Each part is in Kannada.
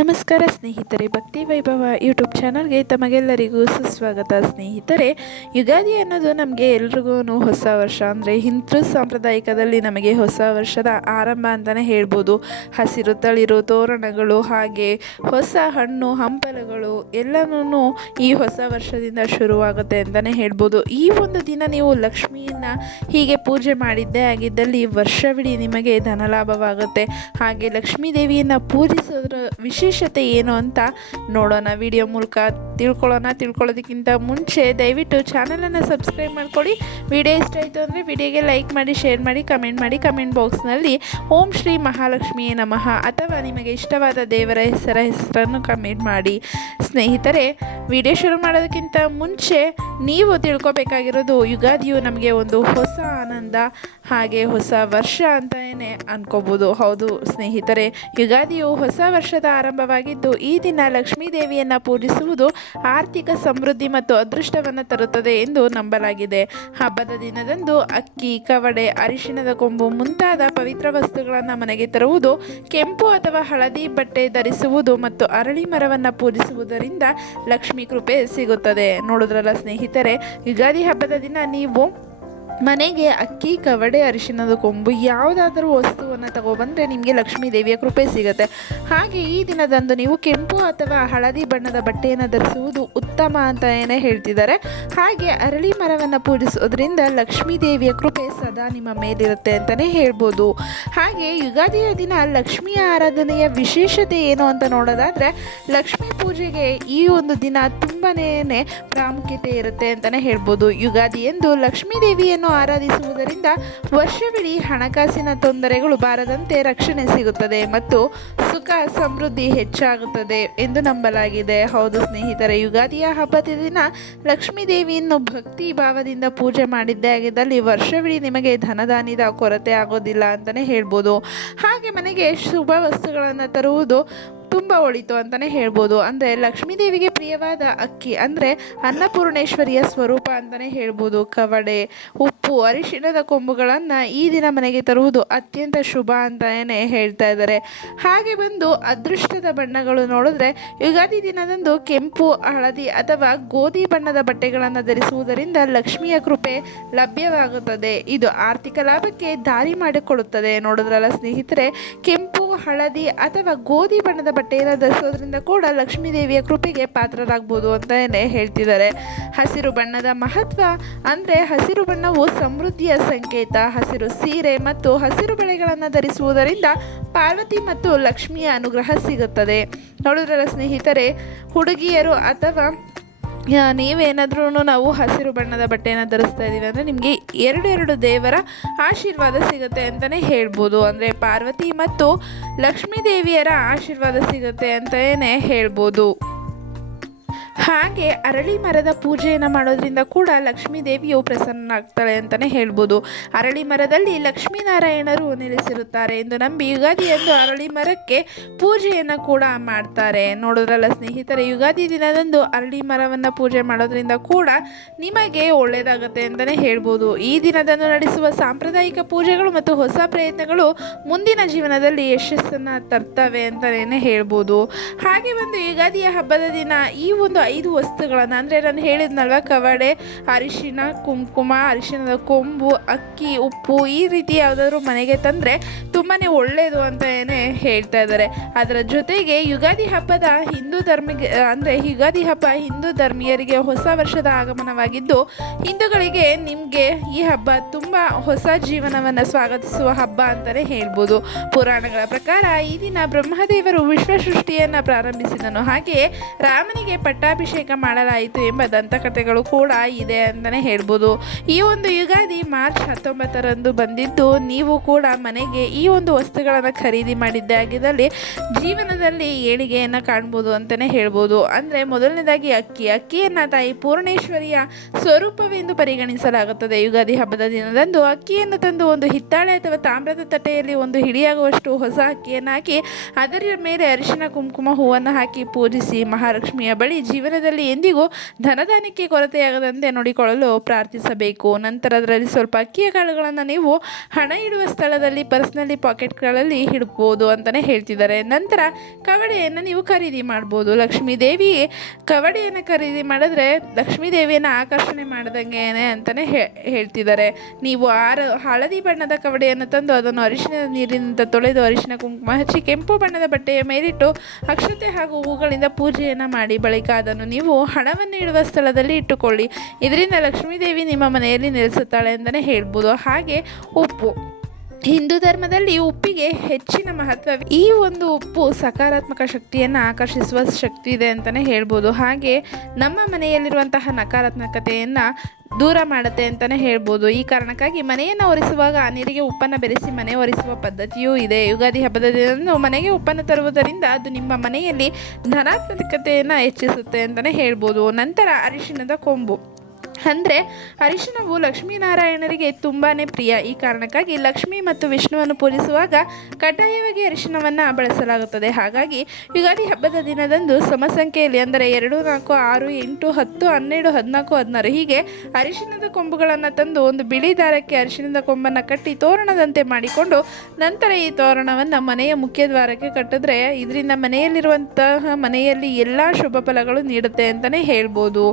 ನಮಸ್ಕಾರ ಸ್ನೇಹಿತರೆ, ಭಕ್ತಿ ವೈಭವ ಯೂಟ್ಯೂಬ್ ಚಾನಲ್ಗೆ ತಮಗೆಲ್ಲರಿಗೂ ಸುಸ್ವಾಗತ. ಸ್ನೇಹಿತರೆ, ಯುಗಾದಿ ಅನ್ನೋದು ನಮಗೆ ಎಲ್ರಿಗೂ ಹೊಸ ವರ್ಷ. ಅಂದರೆ ಹಿಂದೂ ಸಾಂಪ್ರದಾಯಿಕದಲ್ಲಿ ನಮಗೆ ಹೊಸ ವರ್ಷದ ಆರಂಭ ಅಂತಲೇ ಹೇಳ್ಬೋದು. ಹಸಿರು ತಳಿರು ತೋರಣಗಳು ಹಾಗೆ ಹೊಸ ಹಣ್ಣು ಹಂಪಲುಗಳು ಎಲ್ಲನೂ ಈ ಹೊಸ ವರ್ಷದಿಂದ ಶುರುವಾಗುತ್ತೆ ಅಂತಲೇ ಹೇಳ್ಬೋದು. ಈ ಒಂದು ದಿನ ನೀವು ಲಕ್ಷ್ಮಿಯನ್ನು ಹೀಗೆ ಪೂಜೆ ಮಾಡಿದ್ದೇ ಆಗಿದ್ದಲ್ಲಿ ವರ್ಷವಿಡೀ ನಿಮಗೆ ಧನಲಾಭವಾಗುತ್ತೆ. ಹಾಗೆ ಲಕ್ಷ್ಮೀ ದೇವಿಯನ್ನು ಪೂಜಿಸೋದ್ರ ವಿಶೇಷತೆ ಏನು ಅಂತ ನೋಡೋಣ. ವಿಡಿಯೋ ಮೂಲಕ ತಿಳ್ಕೊಳ್ಳೋದಕ್ಕಿಂತ ಮುಂಚೆ ದಯವಿಟ್ಟು ಚಾನಲನ್ನು ಸಬ್ಸ್ಕ್ರೈಬ್ ಮಾಡ್ಕೊಳ್ಳಿ. ವಿಡಿಯೋ ಇಷ್ಟ ಆಯಿತು ಅಂದರೆ ವಿಡಿಯೋಗೆ ಲೈಕ್ ಮಾಡಿ, ಶೇರ್ ಮಾಡಿ, ಕಮೆಂಟ್ ಮಾಡಿ. ಕಮೆಂಟ್ ಬಾಕ್ಸ್ನಲ್ಲಿ ಓಂ ಶ್ರೀ ಮಹಾಲಕ್ಷ್ಮಿಯೇ ನಮಃ ಅಥವಾ ನಿಮಗೆ ಇಷ್ಟವಾದ ದೇವರ ಹೆಸರನ್ನು ಕಮೆಂಟ್ ಮಾಡಿ. ಸ್ನೇಹಿತರೆ, ವಿಡಿಯೋ ಶುರು ಮಾಡೋದಕ್ಕಿಂತ ಮುಂಚೆ ನೀವು ತಿಳ್ಕೊಬೇಕಾಗಿರೋದು, ಯುಗಾದಿಯು ನಮಗೆ ಒಂದು ಹೊಸ ಆನಂದ ಹಾಗೆ ಹೊಸ ವರ್ಷ ಅಂತಲೇ ಅನ್ಕೋಬೋದು. ಹೌದು ಸ್ನೇಹಿತರೆ, ಯುಗಾದಿಯು ಹೊಸ ವರ್ಷದ ಆರಂಭವಾಗಿದ್ದು ಈ ದಿನ ಲಕ್ಷ್ಮೀ ದೇವಿಯನ್ನು ಪೂಜಿಸುವುದು ಆರ್ಥಿಕ ಸಮೃದ್ಧಿ ಮತ್ತು ಅದೃಷ್ಟವನ್ನು ತರುತ್ತದೆ ಎಂದು ನಂಬಲಾಗಿದೆ. ಹಬ್ಬದ ದಿನದಂದು ಅಕ್ಕಿ, ಕವಡೆ, ಅರಿಶಿಣದ ಕೊಂಬು ಮುಂತಾದ ಪವಿತ್ರ ವಸ್ತುಗಳನ್ನು ಮನೆಗೆ ತರುವುದು, ಕೆಂಪು ಅಥವಾ ಹಳದಿ ಬಟ್ಟೆ ಧರಿಸುವುದು ಮತ್ತು ಅರಳಿ ಮರವನ್ನು ಪೂಜಿಸುವುದರಿಂದ ಲಕ್ಷ್ಮೀ ಕೃಪೆ ಸಿಗುತ್ತದೆ. ನೋಡಿದ್ರಲ್ಲ ಸ್ನೇಹಿತರೆ, ಯುಗಾದಿ ಹಬ್ಬದ ದಿನ ನೀವು ಮನೆಗೆ ಅಕ್ಕಿ, ಕವಡೆ, ಅರಿಶಿಣದ ಕೊಂಬು ಯಾವುದಾದ್ರೂ ವಸ್ತುವನ್ನು ತಗೊಬಂದರೆ ನಿಮಗೆ ಲಕ್ಷ್ಮೀ ದೇವಿಯ ಕೃಪೆ ಸಿಗುತ್ತೆ. ಹಾಗೆ ಈ ದಿನದಂದು ನೀವು ಕೆಂಪು ಅಥವಾ ಹಳದಿ ಬಣ್ಣದ ಬಟ್ಟೆಯನ್ನು ಧರಿಸುವುದು ಉತ್ತಮ ಅಂತಲೇ ಹೇಳ್ತಿದ್ದಾರೆ. ಹಾಗೆ ಅರಳಿ ಮರವನ್ನು ಪೂಜಿಸೋದ್ರಿಂದ ಲಕ್ಷ್ಮೀ ದೇವಿಯ ಕೃಪೆ ಸದಾ ನಿಮ್ಮ ಮೇಲಿರುತ್ತೆ ಅಂತಲೇ ಹೇಳ್ಬೋದು. ಹಾಗೆ ಯುಗಾದಿಯ ದಿನ ಲಕ್ಷ್ಮಿಯ ಆರಾಧನೆಯ ವಿಶೇಷತೆ ಏನು ಅಂತ ನೋಡೋದಾದರೆ, ಲಕ್ಷ್ಮೀ ಪೂಜೆಗೆ ಈ ಒಂದು ದಿನ ತುಂಬಾ ಪ್ರಾಮುಖ್ಯತೆ ಇರುತ್ತೆ ಅಂತಲೇ ಹೇಳ್ಬೋದು. ಯುಗಾದಿ ಎಂದು ಲಕ್ಷ್ಮೀ ದೇವಿಯನ್ನು ಆರಾಧಿಸುವುದರಿಂದ ವರ್ಷವಿಡೀ ಹಣಕಾಸಿನ ತೊಂದರೆಗಳು ಬಾರದಂತೆ ರಕ್ಷಣೆ ಸಿಗುತ್ತದೆ ಮತ್ತು ಸುಖ ಸಮೃದ್ಧಿ ಹೆಚ್ಚಾಗುತ್ತದೆ ಎಂದು ನಂಬಲಾಗಿದೆ. ಹೌದು ಸ್ನೇಹಿತರೆ, ಯುಗಾದಿಯ ಹಬ್ಬದ ದಿನ ಲಕ್ಷ್ಮೀ ದೇವಿಯನ್ನು ಭಕ್ತಿ ಭಾವದಿಂದ ಪೂಜೆ ಮಾಡಿದ್ದೇ ಆಗಿದ್ದಲ್ಲಿ ವರ್ಷವಿಡೀ ನಿಮಗೆ ಧನಧಾನ್ಯದ ಕೊರತೆ ಆಗೋದಿಲ್ಲ ಅಂತಲೇ ಹೇಳ್ಬೋದು. ಹಾಗೆ ಮನೆಗೆ ಶುಭ ವಸ್ತುಗಳನ್ನು ತರುವುದು ತುಂಬ ಒಳಿತು ಅಂತಲೇ ಹೇಳ್ಬೋದು. ಅಂದರೆ ಲಕ್ಷ್ಮೀ ದೇವಿಗೆ ಪ್ರಿಯವಾದ ಅಕ್ಕಿ ಅಂದರೆ ಅನ್ನಪೂರ್ಣೇಶ್ವರಿಯ ಸ್ವರೂಪ ಅಂತಲೇ ಹೇಳ್ಬೋದು. ಕವಡೆ, ಉಪ್ಪು, ಅರಿಶಿಣದ ಕೊಂಬುಗಳನ್ನು ಈ ದಿನ ಮನೆಗೆ ತರುವುದು ಅತ್ಯಂತ ಶುಭ ಅಂತಲೇ ಹೇಳ್ತಾ ಇದ್ದಾರೆ. ಹಾಗೆ ಬಂದು ಅದೃಷ್ಟದ ಬಣ್ಣಗಳು ನೋಡಿದ್ರೆ, ಯುಗಾದಿ ದಿನದಂದು ಕೆಂಪು, ಹಳದಿ ಅಥವಾ ಗೋಧಿ ಬಣ್ಣದ ಬಟ್ಟೆಗಳನ್ನು ಧರಿಸುವುದರಿಂದ ಲಕ್ಷ್ಮಿಯ ಕೃಪೆ ಲಭ್ಯವಾಗುತ್ತದೆ. ಇದು ಆರ್ಥಿಕ ಲಾಭಕ್ಕೆ ದಾರಿ ಮಾಡಿಕೊಡುತ್ತದೆ. ನೋಡಿದ್ರಲ್ಲ ಸ್ನೇಹಿತರೆ, ಕೆಂಪು, ಹಳದಿ ಅಥವಾ ಗೋಧಿ ಬಣ್ಣದ ಬಟ್ಟೆಯನ್ನು ಧರಿಸೋದ್ರಿಂದ ಕೂಡ ಲಕ್ಷ್ಮೀ ದೇವಿಯ ಕೃಪೆಗೆ ಪಾತ್ರರಾಗ್ಬೋದು ಅಂತಲೇ ಹೇಳ್ತಿದ್ದಾರೆ. ಹಸಿರು ಬಣ್ಣದ ಮಹತ್ವ ಅಂದರೆ, ಹಸಿರು ಬಣ್ಣವು ಸಮೃದ್ಧಿಯ ಸಂಕೇತ. ಹಸಿರು ಸೀರೆ ಮತ್ತು ಹಸಿರು ಬಳೆಗಳನ್ನು ಧರಿಸುವುದರಿಂದ ಪಾರ್ವತಿ ಮತ್ತು ಲಕ್ಷ್ಮಿಯ ಅನುಗ್ರಹ ಸಿಗುತ್ತದೆ. ನೋಡಿದ್ರಲ್ಲ ಸ್ನೇಹಿತರೆ, ಹುಡುಗಿಯರು ಅಥವಾ ನೀವೇನಾದ್ರೂ ನಾವು ಹಸಿರು ಬಣ್ಣದ ಬಟ್ಟೆಯನ್ನು ಧರಿಸ್ತಾ ಇದ್ದೀವಿ ಅಂದರೆ ನಿಮಗೆ ಎರಡು ದೇವರ ಆಶೀರ್ವಾದ ಸಿಗುತ್ತೆ ಅಂತಲೇ ಹೇಳ್ಬೋದು. ಅಂದರೆ ಪಾರ್ವತಿ ಮತ್ತು ಲಕ್ಷ್ಮೀ ದೇವಿಯರ ಆಶೀರ್ವಾದ ಸಿಗುತ್ತೆ ಅಂತಲೇ ಹೇಳ್ಬೋದು. ಹಾಗೆ ಅರಳಿ ಮರದ ಪೂಜೆಯನ್ನು ಮಾಡೋದ್ರಿಂದ ಕೂಡ ಲಕ್ಷ್ಮೀ ದೇವಿಯು ಪ್ರಸನ್ನನಾಗ್ತಾಳೆ ಅಂತಲೇ ಹೇಳ್ಬೋದು. ಅರಳಿ ಮರದಲ್ಲಿ ಲಕ್ಷ್ಮೀನಾರಾಯಣರು ನೆಲೆಸಿರುತ್ತಾರೆ ಎಂದು ನಂಬಿ ಯುಗಾದಿಯಂದು ಅರಳಿ ಮರಕ್ಕೆ ಪೂಜೆಯನ್ನು ಕೂಡ ಮಾಡ್ತಾರೆ. ನೋಡೋದ್ರಲ್ಲ ಸ್ನೇಹಿತರೆ, ಯುಗಾದಿ ದಿನದಂದು ಅರಳಿ ಮರವನ್ನು ಪೂಜೆ ಮಾಡೋದ್ರಿಂದ ಕೂಡ ನಿಮಗೆ ಒಳ್ಳೆಯದಾಗುತ್ತೆ ಅಂತಲೇ ಹೇಳ್ಬೋದು. ಈ ದಿನದಂದು ನಡೆಸುವ ಸಾಂಪ್ರದಾಯಿಕ ಪೂಜೆಗಳು ಮತ್ತು ಹೊಸ ಪ್ರಯತ್ನಗಳು ಮುಂದಿನ ಜೀವನದಲ್ಲಿ ಯಶಸ್ಸನ್ನು ತರ್ತವೆ ಅಂತಲೇ ಹೇಳ್ಬೋದು. ಹಾಗೆ ಒಂದು ಯುಗಾದಿಯ ಹಬ್ಬದ ದಿನ ಈ ಒಂದು 5 ವಸ್ತುಗಳನ್ನು, ಅಂದರೆ ನಾನು ಹೇಳಿದ್ನಲ್ವ, ಕವಡೆ, ಅರಿಶಿಣ, ಕುಂಕುಮ, ಅರಿಶಿಣದ ಕೊಂಬು, ಅಕ್ಕಿ, ಉಪ್ಪು, ಈ ರೀತಿ ಯಾವುದಾದ್ರೂ ಮನೆಗೆ ತಂದರೆ ತುಂಬಾ ಒಳ್ಳೆಯದು ಅಂತಲೇ ಹೇಳ್ತಾ ಇದ್ದಾರೆ. ಅದರ ಜೊತೆಗೆ ಯುಗಾದಿ ಹಬ್ಬದ ಯುಗಾದಿ ಹಬ್ಬ ಹಿಂದೂ ಧರ್ಮೀಯರಿಗೆ ಹೊಸ ವರ್ಷದ ಆಗಮನವಾಗಿದ್ದು, ಹಿಂದೂಗಳಿಗೆ ನಿಮಗೆ ಈ ಹಬ್ಬ ತುಂಬ ಹೊಸ ಜೀವನವನ್ನು ಸ್ವಾಗತಿಸುವ ಹಬ್ಬ ಅಂತಲೇ ಹೇಳ್ಬೋದು. ಪುರಾಣಗಳ ಪ್ರಕಾರ ಈ ದಿನ ಬ್ರಹ್ಮದೇವರು ವಿಶ್ವ ಸೃಷ್ಟಿಯನ್ನು ಪ್ರಾರಂಭಿಸಿದನು. ಹಾಗೆಯೇ ರಾಮನಿಗೆ ಪಟ್ಟಾಭಿಷೇಕ ಮಾಡಲಾಯಿತು ಎಂಬ ದಂತಕಥೆಗಳು ಕೂಡ ಇದೆ ಅಂತಲೇ ಹೇಳ್ಬೋದು. ಈ ಒಂದು ಯುಗಾದಿ ಮಾರ್ಚ್ 19ರಂದು ಬಂದಿದ್ದು, ನೀವು ಕೂಡ ಮನೆಗೆ ಈ ಒಂದು ವಸ್ತುಗಳನ್ನು ಖರೀದಿ ಮಾಡಿದ್ದೇ ಆಗಿದ್ದಲ್ಲಿ ಜೀವನದಲ್ಲಿ ಏಳಿಗೆಯನ್ನು ಕಾಣ್ಬೋದು ಅಂತಲೇ ಹೇಳ್ಬೋದು. ಅಂದರೆ ಮೊದಲನೇದಾಗಿ ಅಕ್ಕಿಯನ್ನು ತಾಯಿ ಪೂರ್ಣೇಶ್ವರಿಯ ಸ್ವರೂಪವೆಂದು ಪರಿಗಣಿಸಲಾಗುತ್ತದೆ. ಯುಗಾದಿ ಹಬ್ಬದ ದಿನದಂದು ಅಕ್ಕಿಯನ್ನು ತಂದು ಒಂದು ಹಿತ್ತಾಳೆ ಅಥವಾ ತಾಮ್ರದ ತಟ್ಟೆಯಲ್ಲಿ ಒಂದು ಹಿಡಿಯಾಗುವಷ್ಟು ಹೊಸ ಅಕ್ಕಿಯನ್ನು ಹಾಕಿ ಅದರ ಮೇಲೆ ಅರಿಶಿಣ ಕುಂಕುಮ ಹೂವನ್ನು ಹಾಕಿ ಪೂಜಿಸಿ ಮಹಾಲಕ್ಷ್ಮಿಯ ಬಳಿ ಜೀವ ಜೀವನದಲ್ಲಿ ಎಂದಿಗೂ ಧನಧಾನ್ಯಕ್ಕೆ ಕೊರತೆಯಾಗದಂತೆ ನೋಡಿಕೊಳ್ಳಲು ಪ್ರಾರ್ಥಿಸಬೇಕು. ನಂತರ ಅದರಲ್ಲಿ ಸ್ವಲ್ಪ ಅಕ್ಕಿಯ ಕಾಳುಗಳನ್ನು ನೀವು ಹಣ ಇಡುವ ಸ್ಥಳದಲ್ಲಿ ಪರ್ಸ್ನಲ್ಲಿ ಪಾಕೆಟ್ಗಳಲ್ಲಿ ಇಡ್ಬೋದು ಅಂತಲೇ ಹೇಳ್ತಿದ್ದಾರೆ. ನಂತರ ಕವಡೆಯನ್ನು ನೀವು ಖರೀದಿ ಮಾಡ್ಬೋದು. ಲಕ್ಷ್ಮೀ ದೇವಿ ಕವಡೆಯನ್ನು ಖರೀದಿ ಮಾಡಿದ್ರೆ ಲಕ್ಷ್ಮೀ ದೇವಿಯನ್ನು ಆಕರ್ಷಣೆ ಮಾಡ್ದಂಗೆ ಅಂತಲೇ ಹೇಳ್ತಿದ್ದಾರೆ. ನೀವು ಹಳದಿ ಬಣ್ಣದ ಕವಡೆಯನ್ನು ತಂದು ಅದನ್ನು ಅರಿಶಿನ ನೀರಿನಿಂದ ತೊಳೆದು ಅರಿಶಿನ ಕುಂಕುಮ ಹಚ್ಚಿ ಕೆಂಪು ಬಣ್ಣದ ಬಟ್ಟೆಯ ಮೇಲಿಟ್ಟು ಅಕ್ಷತೆ ಹಾಗೂ ಹೂಗಳಿಂದ ಪೂಜೆಯನ್ನು ಮಾಡಿ ಬಳಿಕ ಅದನ್ನು ನೀವು ಹಣವನ್ನು ಇಡುವ ಸ್ಥಳದಲ್ಲಿ ಇಟ್ಟುಕೊಳ್ಳಿ. ಇದರಿಂದ ಲಕ್ಷ್ಮೀ ದೇವಿ ನಿಮ್ಮ ಮನೆಯಲ್ಲಿ ನೆಲೆಸುತ್ತಾಳೆ ಅಂತಲೇ ಹೇಳ್ಬೋದು. ಹಾಗೆ ಉಪ್ಪು, ಹಿಂದೂ ಧರ್ಮದಲ್ಲಿ ಉಪ್ಪಿಗೆ ಹೆಚ್ಚಿನ ಮಹತ್ವ. ಈ ಒಂದು ಉಪ್ಪು ಸಕಾರಾತ್ಮಕ ಶಕ್ತಿಯನ್ನು ಆಕರ್ಷಿಸುವ ಶಕ್ತಿ ಇದೆ ಅಂತಲೇ ಹೇಳ್ಬೋದು. ಹಾಗೆ ನಮ್ಮ ಮನೆಯಲ್ಲಿರುವಂತಹ ನಕಾರಾತ್ಮಕತೆಯನ್ನು ದೂರ ಮಾಡುತ್ತೆ ಅಂತಲೇ ಹೇಳ್ಬೋದು. ಈ ಕಾರಣಕ್ಕಾಗಿ ಮನೆಯನ್ನು ಒರೆಸುವಾಗ ಆ ನೀರಿಗೆ ಉಪ್ಪನ್ನು ಬೆರೆಸಿ ಮನೆ ಒರೆಸುವ ಪದ್ಧತಿಯೂ ಇದೆ. ಯುಗಾದಿ ಹಬ್ಬದ ದಿನದಂದು ಮನೆಗೆ ಉಪ್ಪನ್ನು ತರುವುದರಿಂದ ಅದು ನಿಮ್ಮ ಮನೆಯಲ್ಲಿ ಧನಾತ್ಮಕತೆಯನ್ನು ಹೆಚ್ಚಿಸುತ್ತೆ ಅಂತಲೇ ಹೇಳ್ಬೋದು. ನಂತರ ಅರಿಶಿಣದ ಕೊಂಬು ಅಂದರೆ ಅರಿಶಿಣವು ಲಕ್ಷ್ಮೀನಾರಾಯಣರಿಗೆ ತುಂಬಾ ಪ್ರಿಯ. ಈ ಕಾರಣಕ್ಕಾಗಿ ಲಕ್ಷ್ಮಿ ಮತ್ತು ವಿಷ್ಣುವನ್ನು ಪೂಜಿಸುವಾಗ ಕಡ್ಡಾಯವಾಗಿ ಅರಿಶಿಣವನ್ನು ಬಳಸಲಾಗುತ್ತದೆ. ಹಾಗಾಗಿ ಯುಗಾದಿ ಹಬ್ಬದ ದಿನದಂದು ಸಮಸಂಖ್ಯೆಯಲ್ಲಿ ಅಂದರೆ 2, 4, 6, 8, 10, 12, 14, 16 ಹೀಗೆ ಅರಿಶಿಣದ ಕೊಂಬುಗಳನ್ನು ತಂದು ಒಂದು ಬಿಳಿ ದಾರಕ್ಕೆ ಅರಿಶಿಣದ ಕೊಂಬನ್ನು ಕಟ್ಟಿ ತೋರಣದಂತೆ ಮಾಡಿಕೊಂಡು ನಂತರ ಈ ತೋರಣವನ್ನು ಮನೆಯ ಮುಖ್ಯ ದ್ವಾರಕ್ಕೆ ಕಟ್ಟಿದ್ರೆ ಇದರಿಂದ ಮನೆಯಲ್ಲಿ ಎಲ್ಲ ಶುಭ ಫಲಗಳು ನೀಡುತ್ತೆ ಅಂತಲೇ ಹೇಳ್ಬೋದು.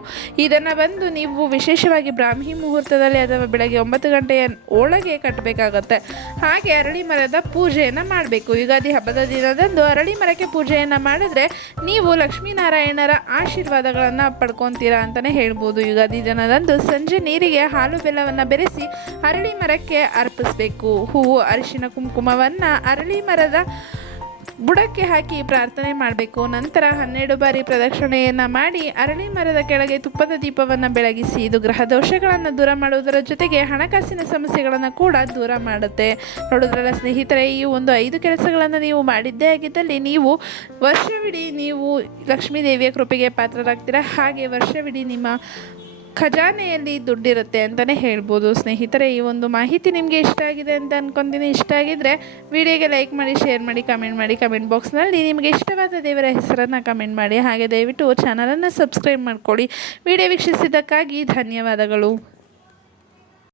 ಇದನ್ನು ಬಂದು ನೀವು ವಿಶೇಷವಾಗಿ ಬ್ರಾಹ್ಮಿ ಮುಹೂರ್ತದಲ್ಲಿ ಅಥವಾ ಬೆಳಗ್ಗೆ 9 ಗಂಟೆಯ ಒಳಗೆ ಕಟ್ಟಬೇಕಾಗತ್ತೆ. ಹಾಗೆ ಅರಳಿ ಮರದ ಪೂಜೆಯನ್ನು ಮಾಡಬೇಕು. ಯುಗಾದಿ ಹಬ್ಬದ ದಿನದಂದು ಅರಳಿ ಮರಕ್ಕೆ ಪೂಜೆಯನ್ನು ಮಾಡಿದ್ರೆ ನೀವು ಲಕ್ಷ್ಮೀನಾರಾಯಣರ ಆಶೀರ್ವಾದಗಳನ್ನು ಪಡ್ಕೊತೀರಾ ಅಂತಲೇ ಹೇಳ್ಬೋದು. ಯುಗಾದಿ ದಿನದಂದು ಸಂಜೆ ನೀರಿಗೆ ಹಾಲು ಬೆಲ್ಲವನ್ನು ಬೆರೆಸಿ ಅರಳಿ ಮರಕ್ಕೆ ಅರ್ಪಿಸಬೇಕು. ಹೂವು, ಅರಿಶಿನ, ಕುಂಕುಮವನ್ನು ಅರಳಿ ಮರದ ಬುಡಕ್ಕೆ ಹಾಕಿ ಪ್ರಾರ್ಥನೆ ಮಾಡಬೇಕು. ನಂತರ 12 ಬಾರಿ ಪ್ರದಕ್ಷಿಣೆಯನ್ನು ಮಾಡಿ ಅರಳಿ ಮರದ ಕೆಳಗೆ ತುಪ್ಪದ ದೀಪವನ್ನು ಬೆಳಗಿಸಿ ಇದು ಗ್ರಹ ದೋಷಗಳನ್ನು ದೂರ ಮಾಡುವುದರ ಜೊತೆಗೆ ಹಣಕಾಸಿನ ಸಮಸ್ಯೆಗಳನ್ನು ಕೂಡ ದೂರ ಮಾಡುತ್ತೆ. ನೋಡಿದ್ರಲ್ಲ ಸ್ನೇಹಿತರೆ, ಈ ಒಂದು 5 ಕೆಲಸಗಳನ್ನು ನೀವು ಮಾಡಿದ್ದೇ ಆಗಿದ್ದಲ್ಲಿ ನೀವು ವರ್ಷವಿಡೀ ನೀವು ಲಕ್ಷ್ಮೀ ದೇವಿಯ ಕೃಪೆಗೆ ಪಾತ್ರರಾಗ್ತೀರಾ. ಹಾಗೆ ವರ್ಷವಿಡೀ ನಿಮ್ಮ ಖಜಾನೆಯಲ್ಲಿ ದುಡ್ಡಿರುತ್ತೆ ಅಂತಲೇ ಹೇಳ್ಬೋದು. ಸ್ನೇಹಿತರೆ, ಈ ಒಂದು ಮಾಹಿತಿ ನಿಮಗೆ ಇಷ್ಟ ಆಗಿದೆ ಅಂತ ಅಂದ್ಕೊತೀನಿ. ಇಷ್ಟ ಆಗಿದ್ದರೆ ವಿಡಿಯೋಗೆ ಲೈಕ್ ಮಾಡಿ, ಶೇರ್ ಮಾಡಿ, ಕಮೆಂಟ್ ಮಾಡಿ. ಕಮೆಂಟ್ ಬಾಕ್ಸ್ನಲ್ಲಿ ನಿಮಗೆ ಇಷ್ಟವಾದ ದೇವರ ಹೆಸರನ್ನು ಕಮೆಂಟ್ ಮಾಡಿ. ಹಾಗೆ ದಯವಿಟ್ಟು ಚಾನಲನ್ನು ಸಬ್ಸ್ಕ್ರೈಬ್ ಮಾಡ್ಕೊಳ್ಳಿ. ವಿಡಿಯೋ ವೀಕ್ಷಿಸಿದ್ದಕ್ಕಾಗಿ ಧನ್ಯವಾದಗಳು.